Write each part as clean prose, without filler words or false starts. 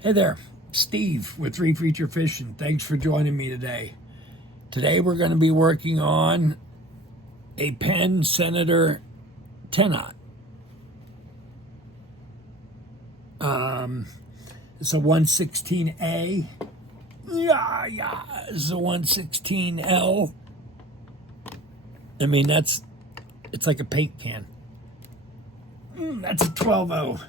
Hey there, Steve with reefreacherfishing. Thanks for joining me today. Today we're going to be working on a Penn Senator 10-aught. It's a 116A. It's a 116L. I mean, it's like a paint can. That's a 12-0.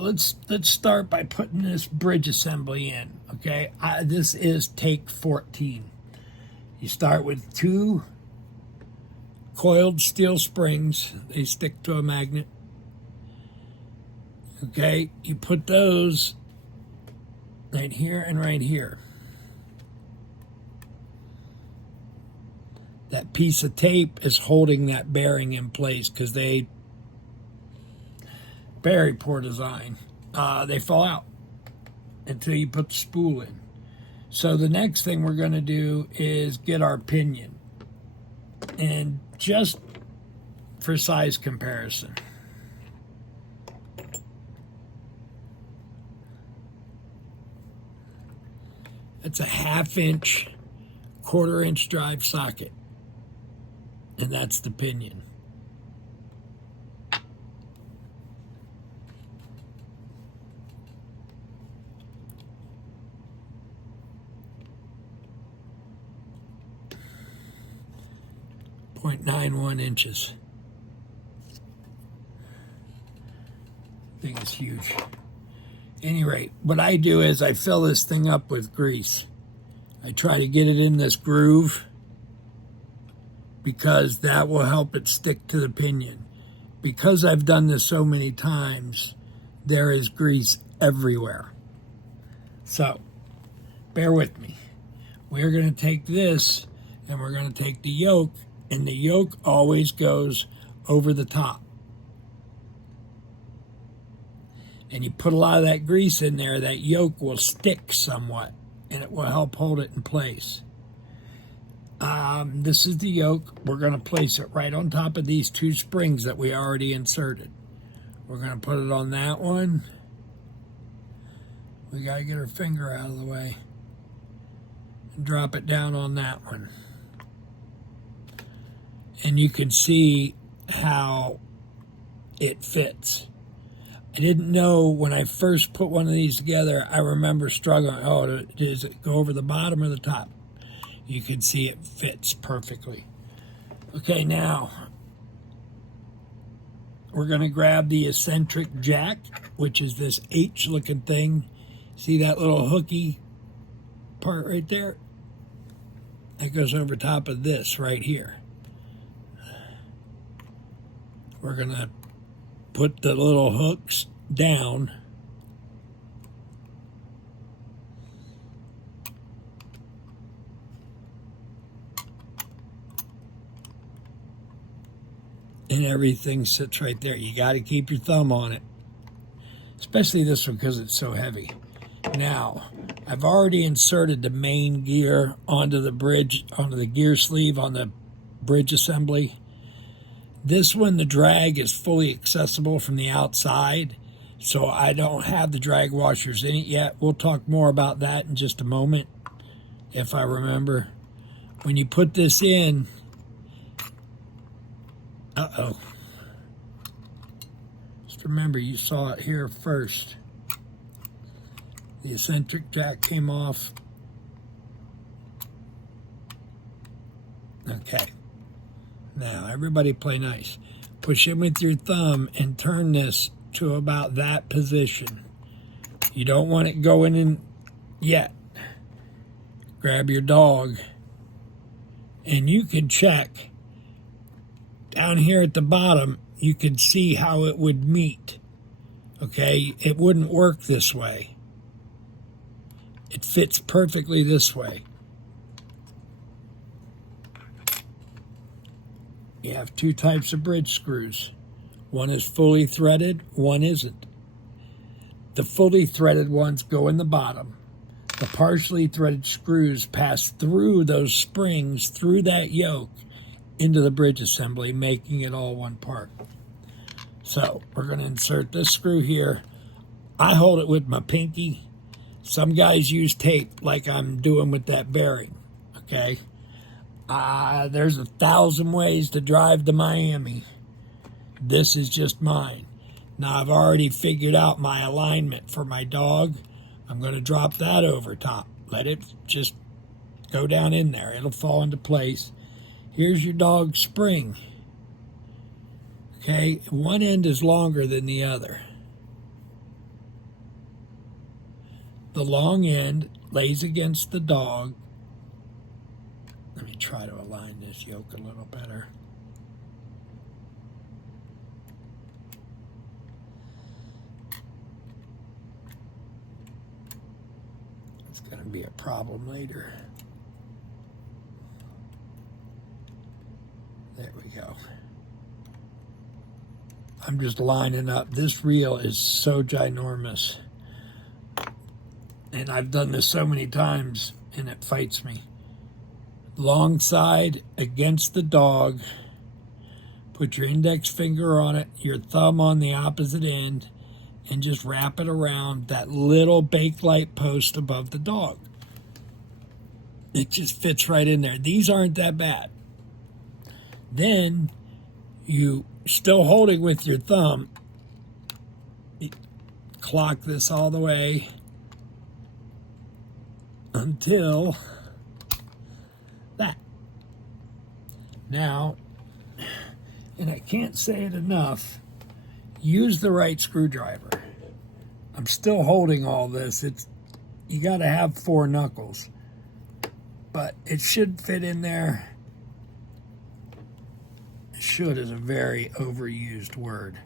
Let's start by putting this bridge assembly in. Okay, this is take 14. You start with 2 coiled steel springs. They stick to a magnet. Okay, you put those right here and right here. That piece of tape is holding that bearing in place because they very poor design. They fall out until you put the spool in. So the next thing we're going to do is get our pinion. And just for size comparison, it's a 1/2 inch, 1/4 inch drive socket. And that's the pinion. .91 inches. Thing is huge. At any rate, what I do is I fill this thing up with grease. I try to get it in this groove because that will help it stick to the pinion. Because I've done this so many times, there is grease everywhere. So, bear with me. We're going to take this and we're going to take the yoke, and the yoke always goes over the top. And you put a lot of that grease in there, that yoke will stick somewhat, and it will help hold it in place. This is the yoke. We're going to place it right on top of these 2 springs that we already inserted. We're going to put it on that one. We got to get our finger out of the way. And drop it down on that one. And you can see how it fits. I didn't know when I first put one of these together, I remember struggling. Oh, does it go over the bottom or the top? You can see it fits perfectly. Okay, now we're going to grab the eccentric jack, which is this H-looking thing. See that little hooky part right there? That goes over top of this right here. We're going to put the little hooks down. And everything sits right there. You got to keep your thumb on it. Especially this one because it's so heavy. Now, I've already inserted the main gear onto the bridge, onto the gear sleeve on the bridge assembly. This one, the drag is fully accessible from the outside, so I don't have the drag washers in it yet. We'll talk more about that in just a moment, if I remember. When you put this in, just remember you saw it here first. The eccentric jack came off. Okay. Now, everybody play nice. Push in with your thumb and turn this to about that position. You don't want it going in yet. Grab your dog, and you can check. Down here at the bottom, you can see how it would meet. Okay? It wouldn't work this way. It fits perfectly this way. You have 2 types of bridge screws. One is fully threaded, one isn't. The fully threaded ones go in the bottom. The partially threaded screws pass through those springs, through that yoke, into the bridge assembly, making it all one part. So we're going to insert this screw here. I hold it with my pinky. Some guys use tape like I'm doing with that bearing, okay? There's 1,000 ways to drive to Miami. This is just mine. Now I've already figured out my alignment for my dog. I'm going to drop that over top. Let it just go down in there. It'll fall into place. Here's your dog's spring. Okay, one end is longer than the other. The long end lays against the dog. Let me try to align this yoke a little better. It's going to be a problem later. There we go. I'm just lining up. This reel is so ginormous. And I've done this so many times, and it fights me. Long side against the dog. Put your index finger on it, your thumb on the opposite end, and just wrap it around that little bake light post above the dog. It just fits right in there. These aren't that bad. Then you, still holding with your thumb, clock this all the way until that. Now, and I can't say it enough, use the right screwdriver. I'm still holding all this. You got to have 4 knuckles, but it should fit in there. Should is a very overused word.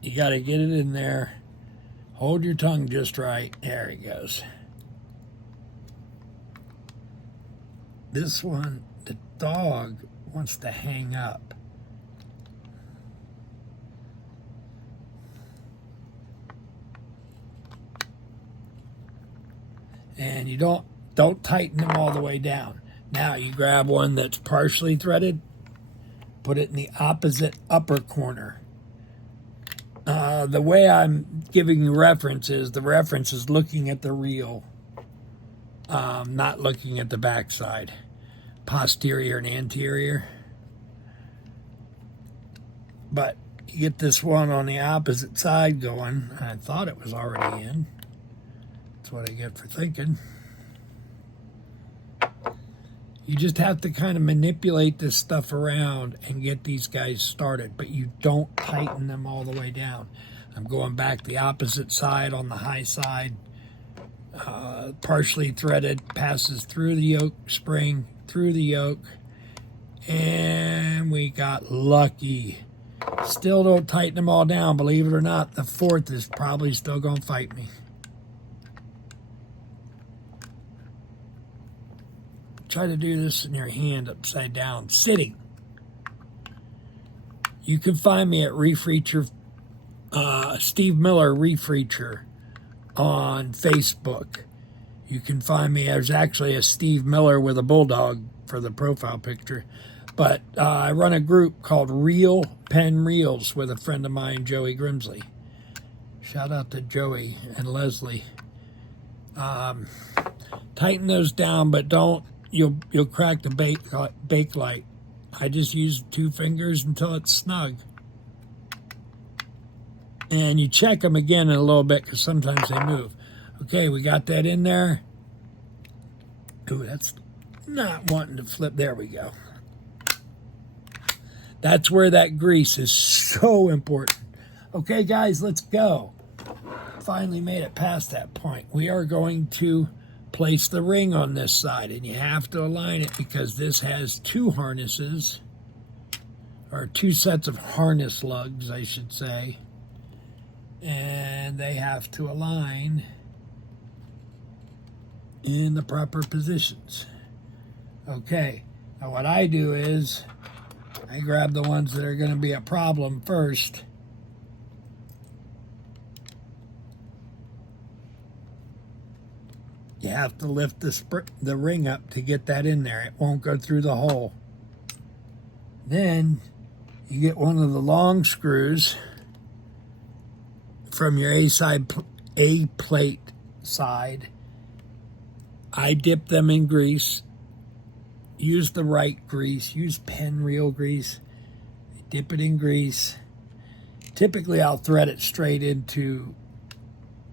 You got to get it in there. Hold your tongue just right. There it goes. This one, the dog wants to hang up. And you don't tighten them all the way down. Now you grab one that's partially threaded, put it in the opposite upper corner. The way I'm giving you reference is, the reference is looking at the reel, not looking at the backside, posterior and anterior. But you get this one on the opposite side going. I thought it was already in. That's what I get for thinking. You just have to kind of manipulate this stuff around and get these guys started, but you don't tighten them all the way down. I'm going back the opposite side on the high side, partially threaded, passes through the yoke spring, through the yoke, and we got lucky. Still don't tighten them all down, believe it or not. The 4th is probably still going to fight me. Try to do this in your hand upside down, sitting. You can find me at Steve Miller Reefreacher on Facebook. You can find me, there's actually a Steve Miller with a bulldog for the profile picture. But I run a group called HUGE Penn Reels with a friend of mine, Joey Grimsley. Shout out to Joey and Leslie. Tighten those down, but don't. You'll crack the bake light. I just use 2 fingers until it's snug. And you check them again in a little bit because sometimes they move. Okay, we got that in there. Ooh, that's not wanting to flip. There we go. That's where that grease is so important. Okay, guys, let's go. Finally made it past that point. We are going to place the ring on this side, and you have to align it because this has 2 harnesses, or 2 sets of harness lugs, I should say, and they have to align in the proper positions. Okay, now what I do is I grab the ones that are going to be a problem first. You have to lift the ring up to get that in there. It won't go through the hole. Then you get one of the long screws from your A plate side. I dip them in grease. Use the right grease. Use Penn real grease. Dip it in grease. Typically, I'll thread it straight into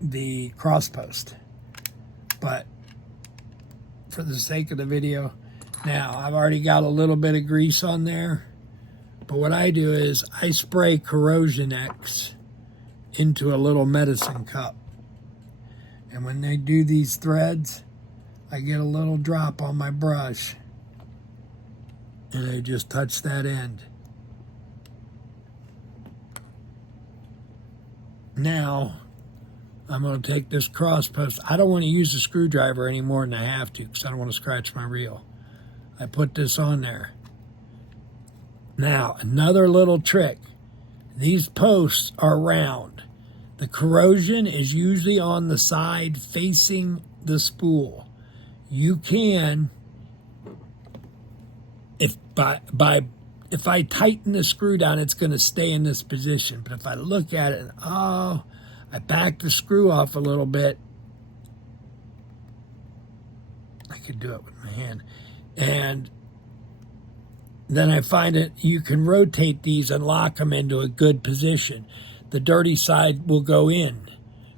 the cross post, but for the sake of the video, now I've already got a little bit of grease on there, but what I do is I spray Corrosion X into a little medicine cup, and when they do these threads, I get a little drop on my brush and I just touch that end. Now I'm going to take this cross post. I don't want to use the screwdriver any more than I have to because I don't want to scratch my reel. I put this on there. Now, another little trick. These posts are round. The corrosion is usually on the side facing the spool. You can, if I tighten the screw down, it's going to stay in this position. But if I look at it, I back the screw off a little bit. I could do it with my hand. And then I find it, you can rotate these and lock them into a good position. The dirty side will go in.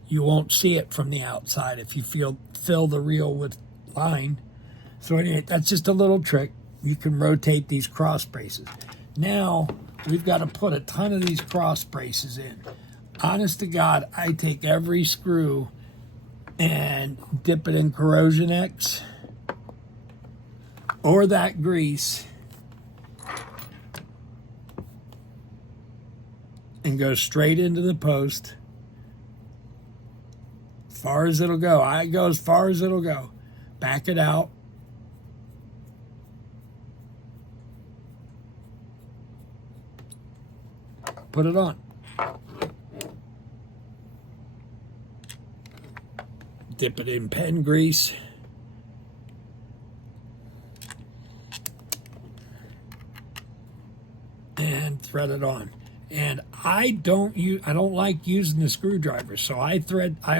You won't see it from the outside if you fill the reel with line. So anyway, that's just a little trick. You can rotate these cross braces. Now, we've got to put a ton of these cross braces in. Honest to God, I take every screw and dip it in Corrosion X or that grease and go straight into the post as far as it'll go. I go as far as it'll go. Back it out. Put it on. Dip it in Penn grease. And thread it on. And I don't like using the screwdriver, so I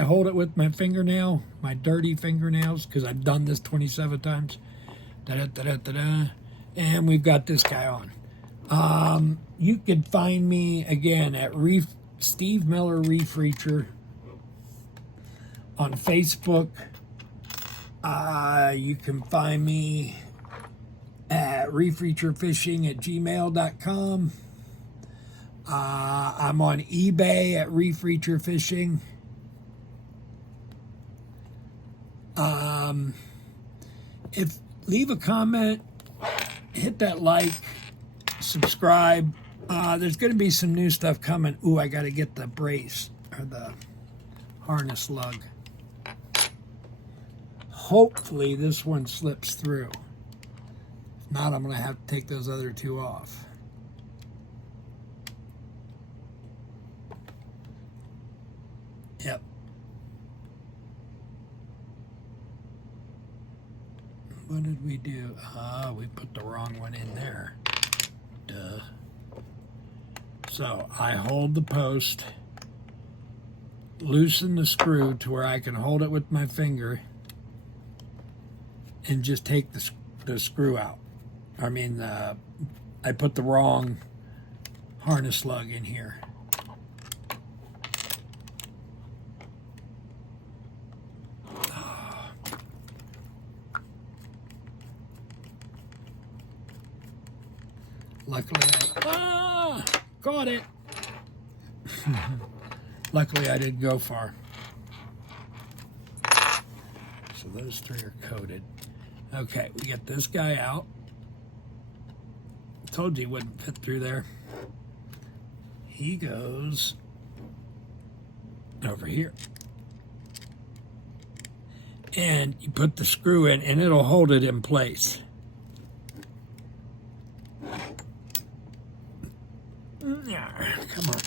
hold it with my fingernail, my dirty fingernails, because I've done this 27 times. Da-da-da-da-da-da. And we've got this guy on. You can find me again at Steve Miller Reefreacher on Facebook. You can find me at reefreacherfishing@gmail.com. I'm on eBay at reefreacherfishing. Leave a comment, hit that like, subscribe. There's going to be some new stuff coming. Ooh, I got to get the brace or the harness lug. Hopefully this one slips through. If not, I'm going to have to take those other two off. Yep. What did we do? We put the wrong one in there. Duh. So I hold the post, loosen the screw to where I can hold it with my finger, and just take the screw out. I mean, I put the wrong harness lug in here. Luckily, caught it. Luckily, I didn't go far. So those three are coated. Okay, we get this guy out. Told you he wouldn't fit through there. He goes over here. And you put the screw in, and it'll hold it in place. Come on.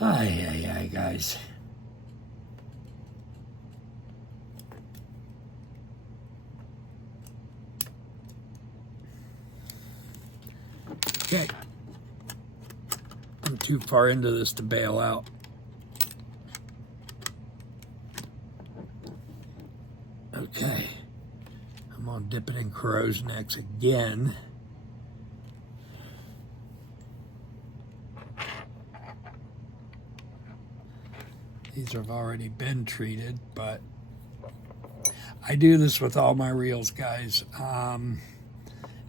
Ay, guys. Okay, too far into this to bail out. Okay, I'm gonna dip it in corrosion X again. These have already been treated, but I do this with all my reels, guys.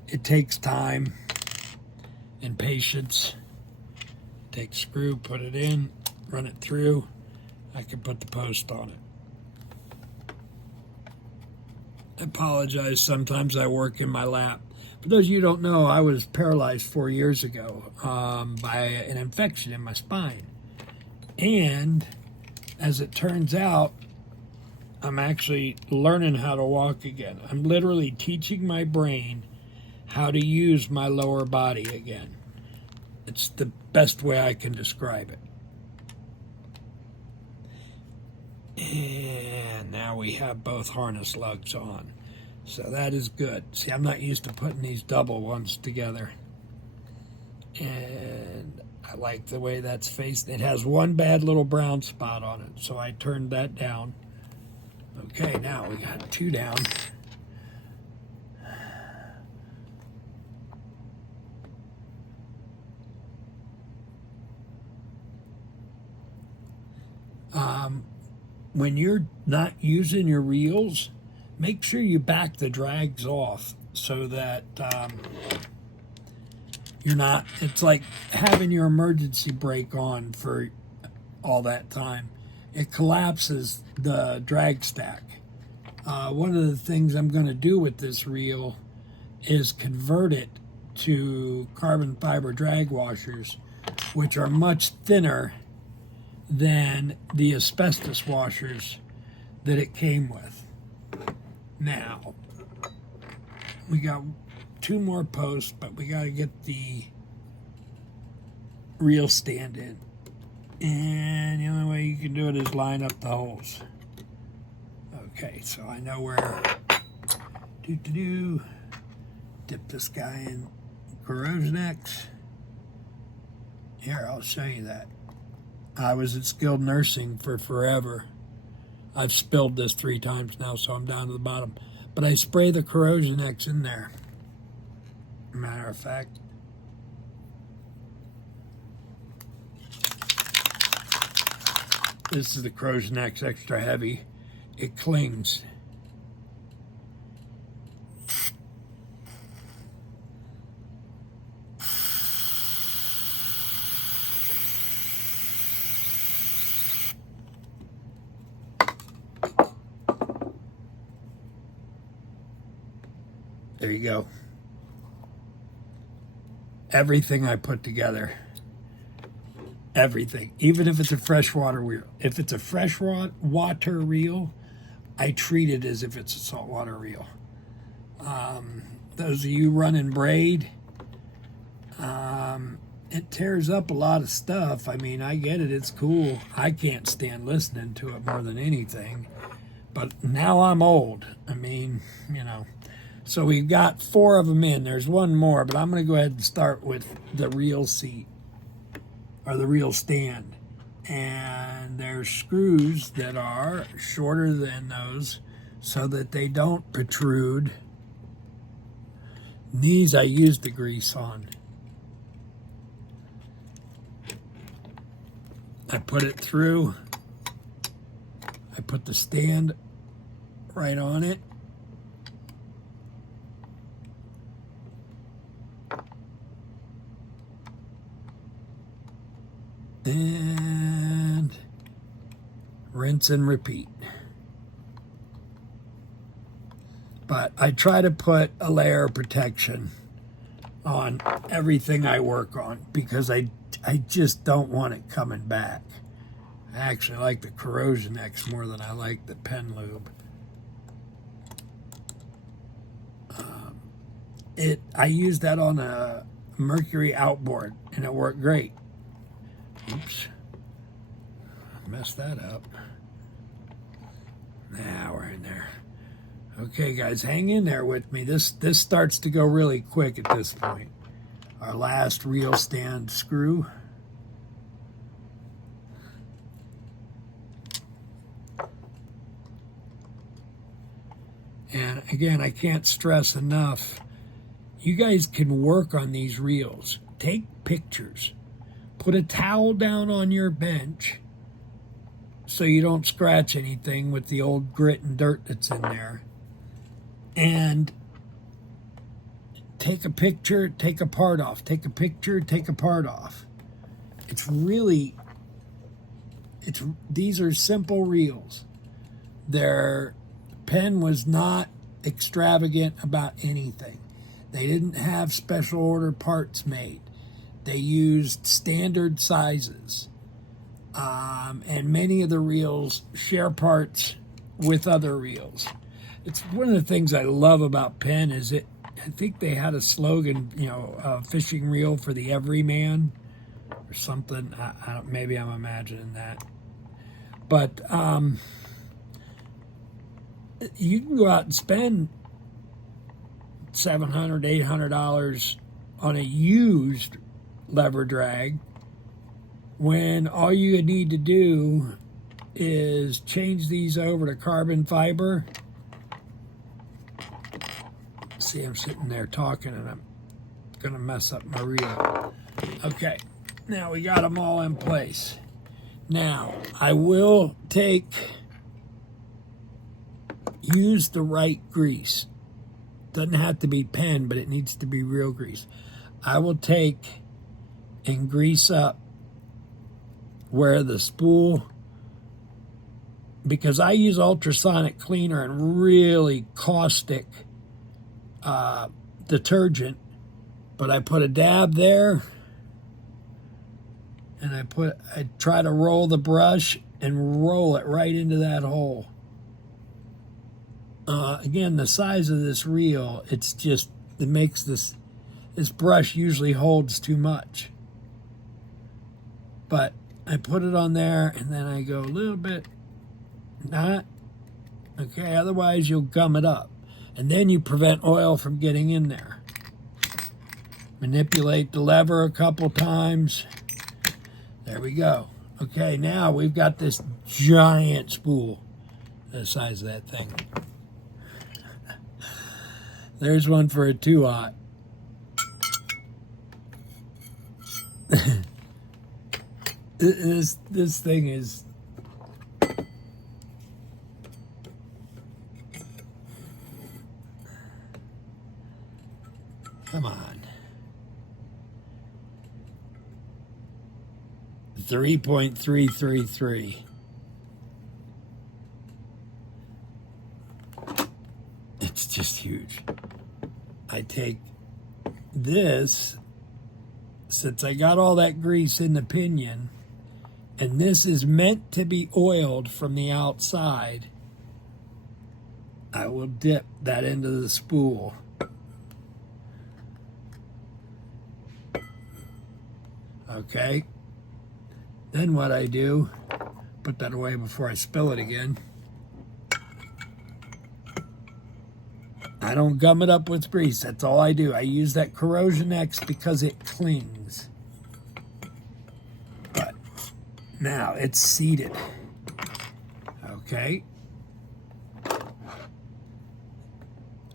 It takes time and patience. Take screw, put it in, run it through. I can put the post on it. I apologize, sometimes I work in my lap. For those of you who don't know, I was paralyzed 4 years ago by an infection in my spine. And as it turns out, I'm actually learning how to walk again. I'm literally teaching my brain how to use my lower body again. It's the best way I can describe it. And now we have both harness lugs on. So that is good. See, I'm not used to putting these double ones together. And I like the way that's faced. It has one bad little brown spot on it, so I turned that down. Okay, now we got 2 down. When you're not using your reels, make sure you back the drags off so that you're not, it's like having your emergency brake on for all that time. It collapses the drag stack. One of the things I'm going to do with this reel is convert it to carbon fiber drag washers, which are much thinner than the asbestos washers that it came with. Now, we got 2 more posts, but we got to get the reel stand in. And the only way you can do it is line up the holes. Okay, so I know where dip this guy in corrosion X. Here, I'll show you that. I was at skilled nursing for forever. I've spilled this 3 times now, so I'm down to the bottom. But I spray the corrosion X in there. Matter of fact, this is the corrosion X extra heavy. It clings. There you go. Everything I put together. Everything. Even if it's a freshwater reel. If it's a freshwater reel, I treat it as if it's a saltwater reel. Those of you running braid, it tears up a lot of stuff. I mean, I get it. It's cool. I can't stand listening to it more than anything. But now I'm old. I mean, you know. So we've got 4 of them in. There's 1 more, but I'm going to go ahead and start with the reel seat, or the reel stand. And there's screws that are shorter than those so that they don't protrude. These I use the grease on. I put it through. I put the stand right on it. And rinse and repeat. But I try to put a layer of protection on everything I work on because I just don't want it coming back. I actually like the corrosion X more than I like the Penn lube. I used that on a Mercury outboard and it worked great. Oops, messed that up. Now we're in there. Okay, guys, hang in there with me. This starts to go really quick at this point. Our last reel stand screw. again, I can't stress enough, you guys can work on these reels. Take pictures. Put a towel down on your bench so you don't scratch anything with the old grit and dirt that's in there. And take a picture, take a part off. Take a picture, take a part off. These are simple reels. Penn was not extravagant about anything. They didn't have special order parts made. They used standard sizes. And many of the reels share parts with other reels. It's one of the things I love about Penn is I think they had a slogan, a fishing reel for the everyman or something. Maybe I'm imagining that. But you can go out and spend $700, $800 on a used lever drag when all you need to do is change these over to carbon fiber. See, I'm sitting there talking and I'm going to mess up my reel. Okay, now we got them all in place. Now, I will use the right grease. Doesn't have to be Penn, but it needs to be real grease. I will take and grease up where the spool, because I use ultrasonic cleaner and really caustic detergent, but I put a dab there and I try to roll the brush and roll it right into that hole. Again, the size of this reel, it makes this brush usually holds too much. But I put it on there and then I go a little bit, not, okay, otherwise you'll gum it up. And then you prevent oil from getting in there. Manipulate the lever a couple times. There we go. Okay, now we've got this giant spool, the size of that thing. There's one for a 2-aught. This thing is... Come on. 3.333. It's just huge. I take this, since I got all that grease in the pinion, and this is meant to be oiled from the outside, I will dip that into the spool. Okay. Then what I do, put that away before I spill it again. I don't gum it up with grease. That's all I do. I use that Corrosion X because it clings. But now it's seated. Okay.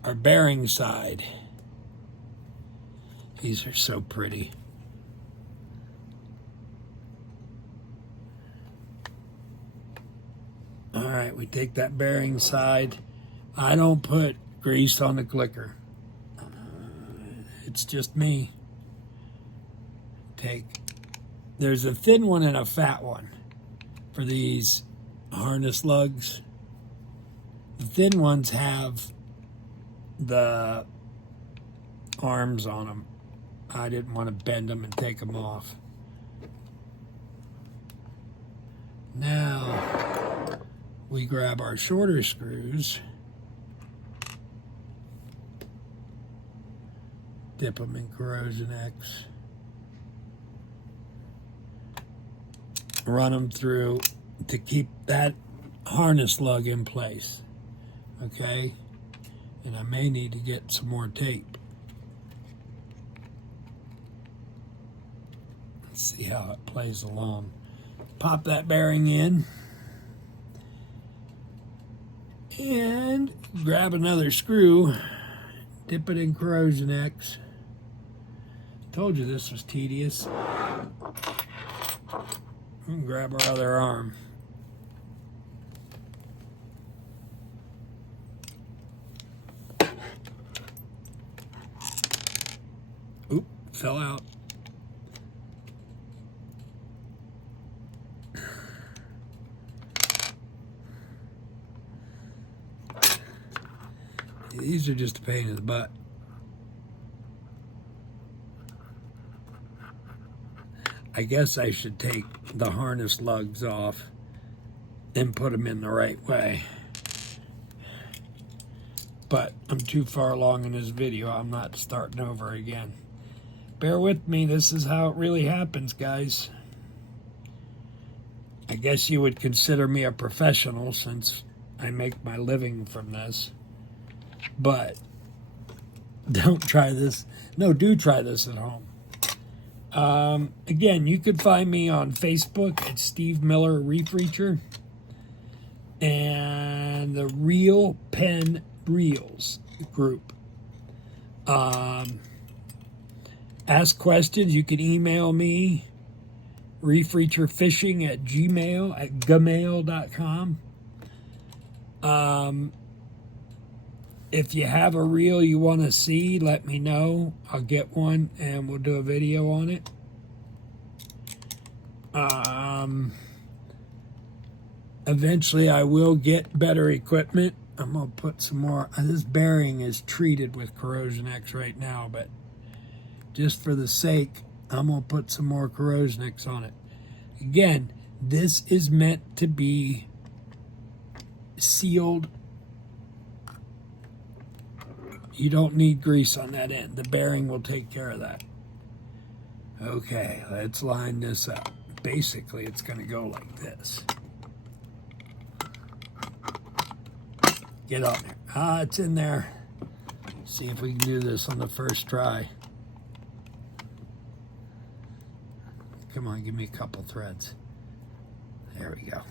Our bearing side. These are so pretty. All right, we take that bearing side. I don't put grease on the clicker. It's just me. There's a thin one and a fat one for these harness lugs. The thin ones have the arms on them. I didn't want to bend them and take them off. Now we grab our shorter screws, dip them in Corrosion X, run them through to keep that harness lug in place. Okay? And I may need to get some more tape. Let's see how it plays along. Pop that bearing in. And grab another screw, dip it in Corrosion X. Told you this was tedious. And grab our other arm. Oop, fell out. These are just a pain in the butt. I guess I should take the harness lugs off and put them in the right way. But I'm too far along in this video. I'm not starting over again. Bear with me. This is how it really happens, guys. I guess you would consider me a professional since I make my living from this. But don't try this. No, do try this at home. Again, you could find me on Facebook at Steve Miller Reefreacher and the Real Penn Reels group. Ask questions. You can email me reefreacherfishing at gmail.com. If you have a reel you want to see, let me know. I'll get one and we'll do a video on it. Eventually I will get better equipment. I'm going to put some more. This bearing is treated with Corrosion X right now, but just for the sake, I'm going to put some more Corrosion X on it. Again, this is meant to be sealed. You don't need grease on that end. The bearing will take care of that. Okay, let's line this up. Basically, it's going to go like this. Get on there. Ah, it's in there. See if we can do this on the first try. Come on, give me a couple threads. There we go.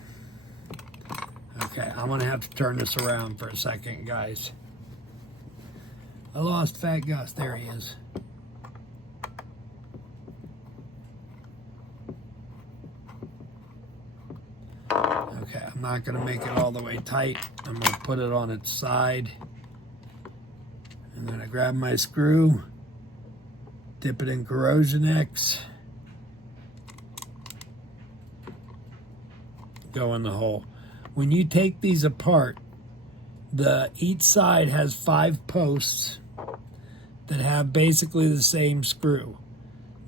Okay, I'm going to have to turn this around for a second, guys. I lost Fat Gus. There he is. Okay, I'm not going to make it all the way tight. I'm going to put it on its side. I'm going to grab my screw, dip it in Corrosion X, go in the hole. When you take these apart, each side has 5 posts that have basically the same screw.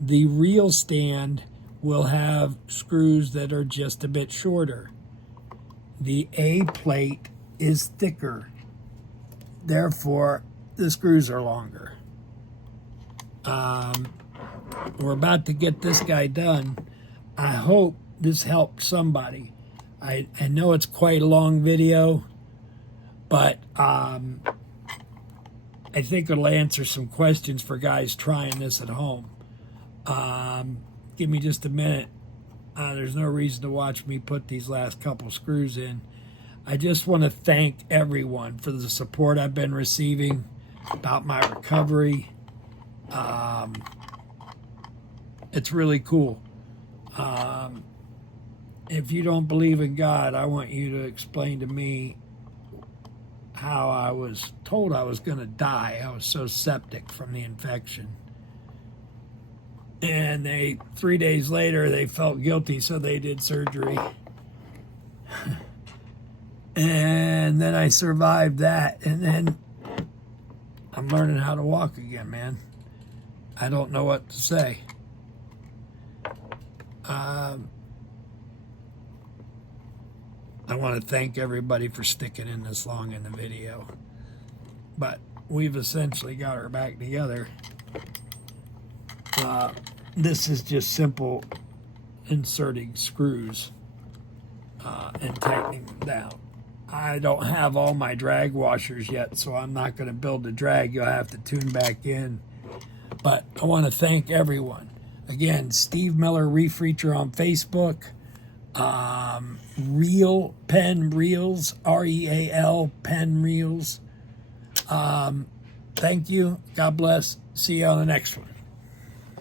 The reel stand will have screws that are just a bit shorter. The A plate is thicker, therefore the screws are longer. We're about to get this guy done. I hope this helped somebody. I know it's quite a long video, but I think it'll answer some questions for guys trying this at home. Give me just a minute. There's no reason to watch me put these last couple screws in. I just want to thank everyone for the support I've been receiving about my recovery. It's really cool. If you don't believe in God, I want you to explain to me how I was told I was going to die. I was so septic from the infection. And 3 days later, they felt guilty, so they did surgery. And then I survived that. And then I'm learning how to walk again, man. I don't know what to say. I want to thank everybody for sticking in this long in the video. But we've essentially got her back together. This is just simple inserting screws and tightening them down. I don't have all my drag washers yet, so I'm not going to build a drag. You'll have to tune back in. But I want to thank everyone. Again, Steve Miller Reefreacher on Facebook. Real Penn Reels, REAL Penn Reels. Thank you. God bless. See you on the next one.